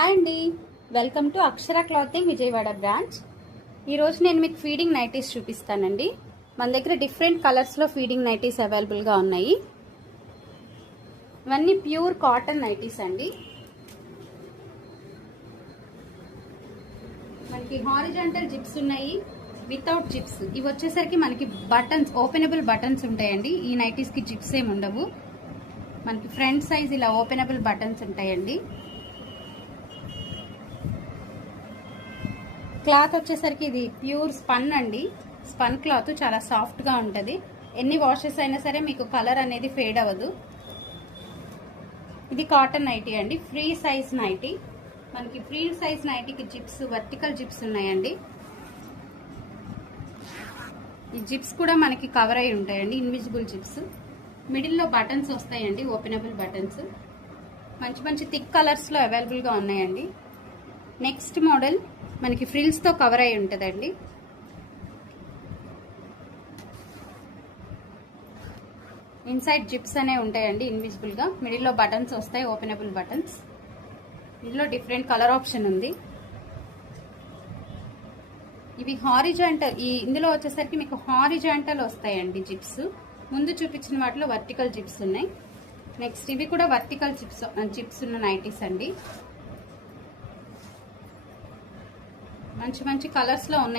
Hi అండి, welcome to Akshara clothing Vijayawada branch. ఈరోజు నేను మీకు ఫీడింగ్ నైటీస్ చూపిస్తానండి. మన దగ్గర డిఫరెంట్ కలర్స్లో ఫీడింగ్ నైటీస్ అవైలబుల్గా ఉన్నాయి. ఇవన్నీ ప్యూర్ కాటన్ నైటీస్ అండి. మనకి హారిజాంటల్ జిప్స్ ఉన్నాయి, వితౌట్ జిప్స్. ఇవి వచ్చేసరికి మనకి బటన్స్, ఓపెనబుల్ బటన్స్ ఉంటాయండి. ఈ నైటీస్కి జిప్స్ ఏమి ఉండవు. మనకి ఫ్రంట్ సైజ్ ఇలా ఓపెనబుల్ బటన్స్ ఉంటాయండి. క్లాత్ వచ్చేసరికి ఇది ప్యూర్ స్పన్ అండి. స్పన్ క్లాత్ చాలా సాఫ్ట్గా ఉంటుంది. ఎన్ని వాషెస్ అయినా సరే మీకు కలర్ అనేది ఫేడ్ అవ్వదు. ఇది కాటన్ నైటీ అండి, ఫ్రీ సైజ్ నైటీ. మనకి ఫ్రీ సైజ్ నైటీకి జిప్స్, వర్టికల్ జిప్స్ ఉన్నాయండి. ఈ జిప్స్ కూడా మనకి కవర్ అయి ఉంటాయండి, ఇన్విజిబుల్ జిప్స్. మిడిల్లో బటన్స్ వస్తాయండి, ఓపెనబుల్ బటన్స్. మంచి మంచి థిక్ కలర్స్లో అవైలబుల్గా ఉన్నాయండి. నెక్స్ట్ మోడల్ మనకి ఫ్రిల్స్తో కవర్ అయి ఉంటుందండి. ఇన్సైడ్ జిప్స్ అనేవి ఉంటాయండి ఇన్విజిబుల్గా. మిడిల్లో బటన్స్ వస్తాయి, ఓపెనబుల్ బటన్స్. ఇందులో డిఫరెంట్ కలర్ ఆప్షన్ ఉంది. ఇవి హారిజాంటల్, ఇందులో వచ్చేసరికి మీకు హారిజాంటల్ వస్తాయండి జిప్స్. ముందు చూపించిన వాటిలో వర్టికల్ జిప్స్ ఉన్నాయి. నెక్స్ట్ ఇవి కూడా వర్టికల్ జిప్స్ ఉన్న నైటీస్ అండి. మంచి మంచి కలర్స్లో ఉన్నాయి.